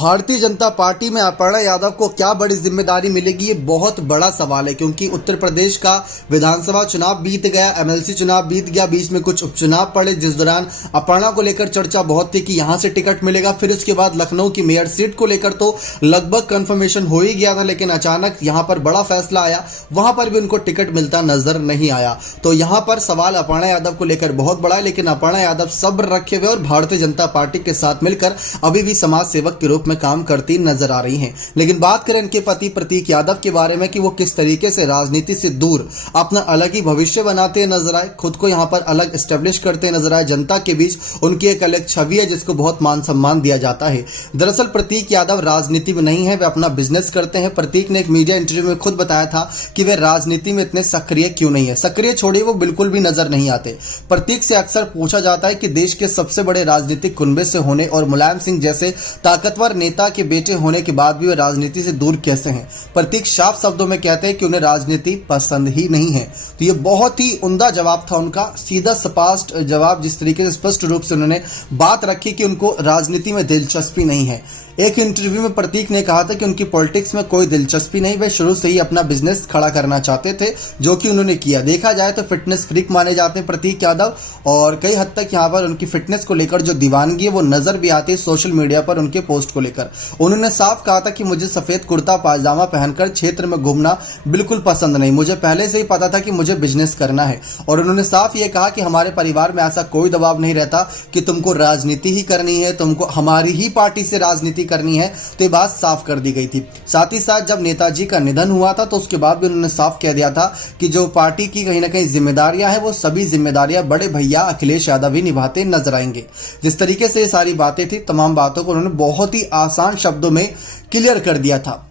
Bharatiya Janata party में अपर्णा यादव को क्या बड़ी जिम्मेदारी मिलेगी, ये बहुत बड़ा सवाल है। क्योंकि उत्तर प्रदेश का विधानसभा चुनाव बीत गया, एमएलसी चुनाव बीत गया, बीच में कुछ उपचुनाव पड़े जिस दौरान अपर्णा को लेकर चर्चा बहुत थी कि यहां से टिकट मिलेगा। फिर उसके बाद लखनऊ की मेयर सीट को लेकर तो लगभग कंफर्मेशन हो ही गया था, लेकिन अचानक यहां पर बड़ा फैसला आया, वहां पर भी उनको टिकट मिलता नजर नहीं आया। तो यहां पर सवाल अपर्णा यादव को लेकर बहुत बड़ा है, लेकिन अपर्णा यादव सब्र रखे हुए और भारतीय जनता पार्टी के साथ मिलकर अभी भी समाज सेवक के रूप में काम करती नजर आ रही हैं। लेकिन बात करें इनके पति प्रतीक यादव के बारे में कि वो किस तरीके से राजनीति से दूर अपना अलग ही भविष्य बनाते नजर आए, खुद को यहां पर अलग एस्टेब्लिश करते नजर आए। जनता के बीच उनकी एक अलग छवि है जिसको बहुत मान सम्मान दिया जाता है। दरअसल प्रतीक यादव राजनीति में नहीं है, वे अपना बिजनेस करते हैं। प्रतीक ने एक मीडिया इंटरव्यू में खुद बताया था कि वे राजनीति में इतने सक्रिय क्यों नहीं है। सक्रिय छोड़िए, वो बिल्कुल भी नजर नहीं आते। प्रतीक से अक्सर पूछा जाता है कि देश के सबसे बड़े राजनीतिक कुनबे से होने और मुलायम सिंह जैसे ताकतवर नेता के बेटे होने के बाद भी वे राजनीति से दूर कैसे हैं। प्रतीक साफ शब्दों में कहते हैं कि उन्हें राजनीति पसंद ही नहीं है। तो ये बहुत ही उम्दा जवाब था उनका, सीधा स्पष्ट जवाब, जिस तरीके से स्पष्ट रूप से उन्होंने बात रखी कि उनको राजनीति में दिलचस्पी नहीं है। एक इंटरव्यू में प्रतीक ने कहा था कि उनकी पॉलिटिक्स में कोई दिलचस्पी नहीं, वे शुरू से ही अपना बिजनेस खड़ा करना चाहते थे, जो कि उन्होंने किया। देखा जाए तो फिटनेस फ्रीक माने जाते हैं प्रतीक यादव, और कई हद तक यहाँ पर उनकी फिटनेस को लेकर जो दीवानगी है वो नजर भी आती है सोशल मीडिया पर उनके पोस्ट को लेकर। उन्होंने साफ कहा था कि मुझे सफेद कुर्ता पायजामा पहनकर क्षेत्र में घूमना बिल्कुल पसंद नहीं, मुझे पहले से ही पता था कि मुझे बिजनेस करना है। और उन्होंने साफ ये कहा कि हमारे परिवार में ऐसा कोई दबाव नहीं रहता कि तुमको राजनीति ही करनी है, तुमको हमारी ही पार्टी से राजनीति करनी है। तो ये बात साफ कर दी गई थी। साथ ही साथ जब नेताजी का निधन हुआ था तो उसके बाद भी उन्होंने साफ कह दिया था कि जो पार्टी की कहीं ना कहीं जिम्मेदारियां हैं वो सभी जिम्मेदारियां बड़े भैया अखिलेश यादव ही निभाते नजर आएंगे। जिस तरीके से ये सारी बातें थी, तमाम बातों को उन्होंने बहुत ही आसान शब्दों में क्लियर कर दिया था।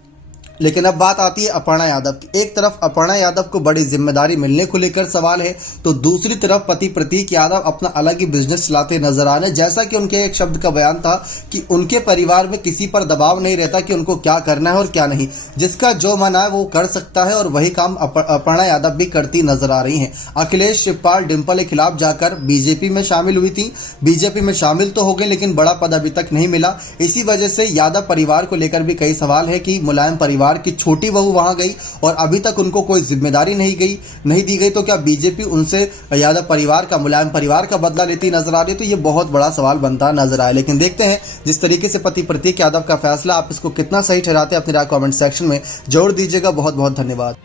लेकिन अब बात आती है अपर्णा यादव की। एक तरफ अपर्णा यादव को बड़ी जिम्मेदारी मिलने को लेकर सवाल है, तो दूसरी तरफ पति प्रतीक यादव अपना अलग ही बिजनेस चलाते नजर आ रहे हैं। जैसा कि उनके एक शब्द का बयान था कि उनके परिवार में किसी पर दबाव नहीं रहता कि उनको क्या करना है और क्या नहीं, जिसका जो मन आए वो कर सकता है, और वही काम अपर्णा यादव भी करती नजर आ रही हैं। अखिलेश, शिवपाल, डिंपल के खिलाफ जाकर बीजेपी में शामिल हुई थी, बीजेपी में शामिल तो हो गई लेकिन बड़ा पद अभी तक नहीं मिला। इसी वजह से यादव परिवार को लेकर भी कई सवाल है कि मुलायम परिवार की छोटी बहू वहां गई और अभी तक उनको कोई जिम्मेदारी नहीं दी गई, तो क्या बीजेपी उनसे यादव परिवार का, मुलायम परिवार का बदला लेती नजर आ रही है? तो ये बहुत बड़ा सवाल बनता नजर आया। लेकिन देखते हैं जिस तरीके से पति प्रतीक यादव का फैसला, आप इसको कितना सही ठहराते हैं, अपनी राय कमेंट सेक्शन में जोड़ दीजिएगा। बहुत बहुत धन्यवाद।